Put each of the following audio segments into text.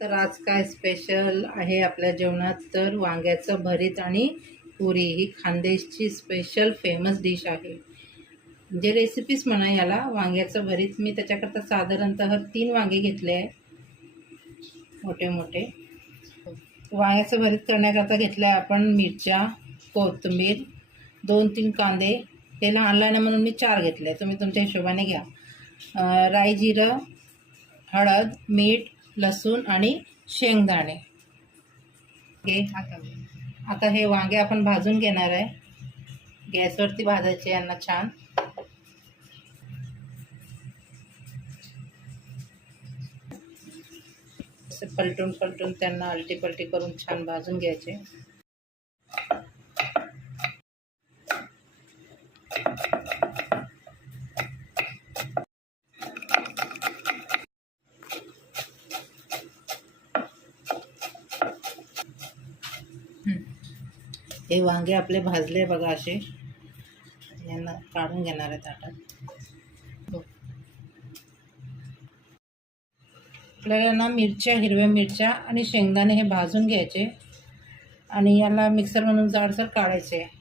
तर आज काय स्पेशल आहे आपल्या जेवणात? तर वांग्याचं भरीत आणि पुरी. ही खानदेशची स्पेशल फेमस डिश आहे. म्हणजे रेसिपीज म्हणा याला वांग्याचं भरीत. मी त्याच्याकरता साधारणतः तीन वांगे घेतले आहे मोठे मोठे वांग्याचं भरीत करण्याकरता घेतलं आहे आपण मिरच्या कोथिंबीर दोन तीन कांदे. हे लहान लहान म्हणून मी चार घेतले तुम्ही तुमच्या हिशोबाने घ्या. राई जिरं हळद मीठ लसूण आणि शेंगदाणे. हे आता हे वांगे आपण भाजून घेणार आहे. गॅसवरती भाजायचे यांना छान. पलटून पलटून त्यांना अलटी पलटी करून छान भाजून घ्यायचे. हे वांगे आपले भाजले बघा असे. यांना काढून घेणार आहे ताटात. हो. आपल्याला ना मिरच्या हिरव्या मिरच्या आणि शेंगदाणे हे भाजून घ्यायचे. आणि याला मिक्सर म्हणून जाडसर काढायचे.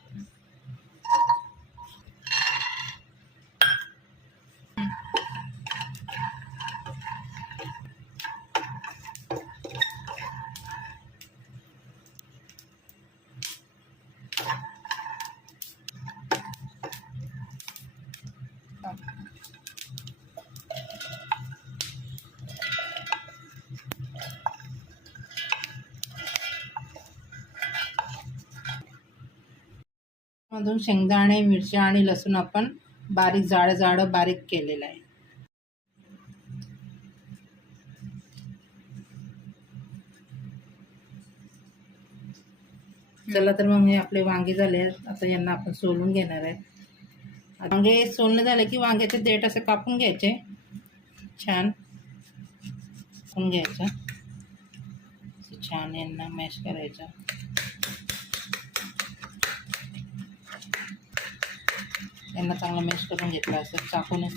मधून शेंगदाणे मिरच्या आणि लसूण आपण बारीक जाड जाड बारीक केलेलं आहे. चला तर मग हे आपले वांगे झाले आहेत. आता यांना आपण सोलून घेणार आहे. वांगे सोलणं झालं की वांग्याचे देठ असे कापून घ्यायचे. छान. कापून घ्यायचं. छान यांना मॅश करायचं. यांना चांगलं मॅश करून घेतलं असं चाकूनच.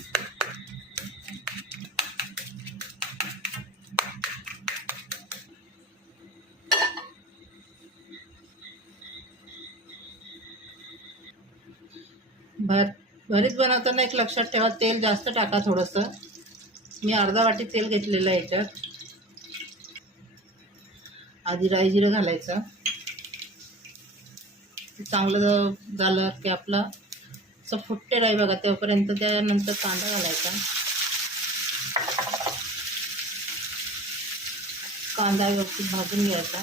भर भरीत बनवताना एक लक्षात ठेवा तेल जास्त टाका थोडंसं. मी अर्धा वाटी तेल घेतलेलं आहे याच्यात. आधी राई जिरं घालायचं. चांगलं झालं की आपलं असं फुटते राई बघा तेव्हापर्यंत त्यानंतर कांदा घालायचा. कांदा व्यवस्थित भाजून घ्यायचा.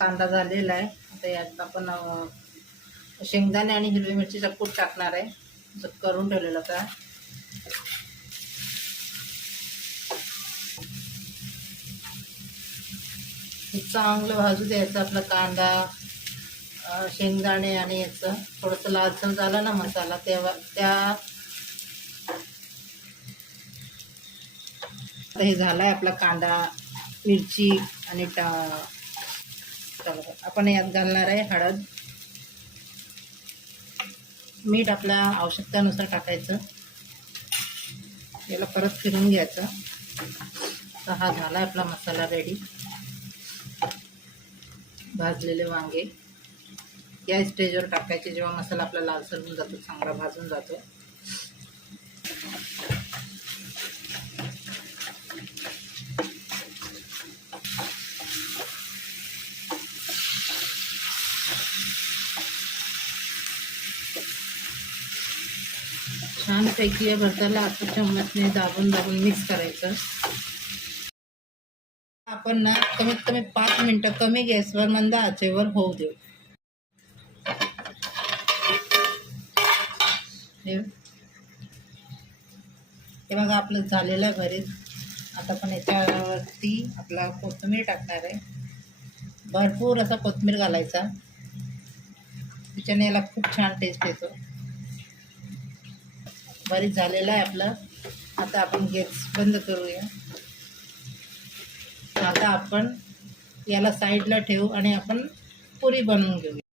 कांदा झालेला आहे. आता यात आपण शेंगदाणे आणि हिरवी मिरचीचा कूट टाकणार आहे. जो करून ठेवलेलं का चांगलं भाजू द्यायचं आपला कांदा शेंगदाणे आणि याचं. थोडंसं लालसर झालं ना मसाला तेव्हा त्या हे झालं आहे आपला कांदा मिरची आणि टा आपण यात घालणार आहे हळद. मीठ आपल्या आवश्यकतेनुसार टाकायचं. याला परत फिरून घ्यायचं. तर हा झाला आपला मसाला रेडी भाजलेले वांगे. या स्टेजवर टाकायचे. जेव्हा मसाला आपला लालसर होऊन जातो चांगला भाजून जातो. छानपैकी या भरताला आता चम्मचने दाबून दाबून मिक्स करायचं. आपण ना कमीत कमी पाच मिनटं कमी गॅसवर मंद आचेवर होऊ देऊ. हे हे बघा आपलं झालेलं आहे आता आपण याच्यावरती आपला कोथिंबीर टाकणार आहे. भरपूर असा कोथिंबीर घालायचा. त्याच्याने याला खूप छान टेस्ट येतो. बरीच झालेलं आहे आपलं. आता आपण गॅस बंद करूया. आता आपण याला साईडला ठेवू आणि आपण पुरी बनवून घेऊया.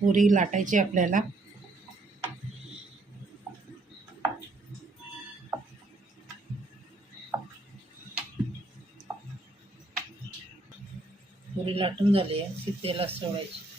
पुरी लाटायची आपल्याला. पुरी लाटून झाली आहे. की तेलात सोडायची.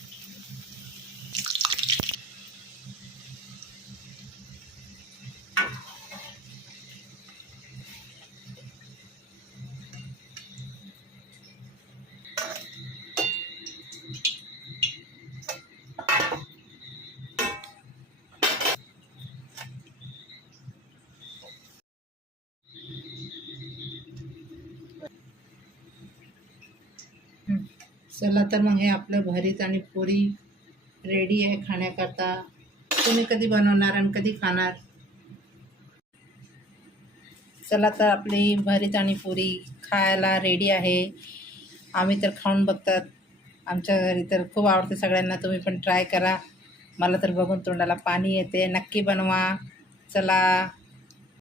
चला तर मग हे आपलं भरीत आणि पुरी रेडी आहे खाण्याकरता. तुम्ही कधी बनवणार आणि कधी खाणार? चला तर आपली भरीत आणि पुरी खायला रेडी आहे. आम्ही तर खाऊन बघतात. आमच्या घरी तर खूप आवडते सगळ्यांना. तुम्ही पण ट्राय करा. मला तर बघून तोंडाला पाणी येते. नक्की बनवा. चला.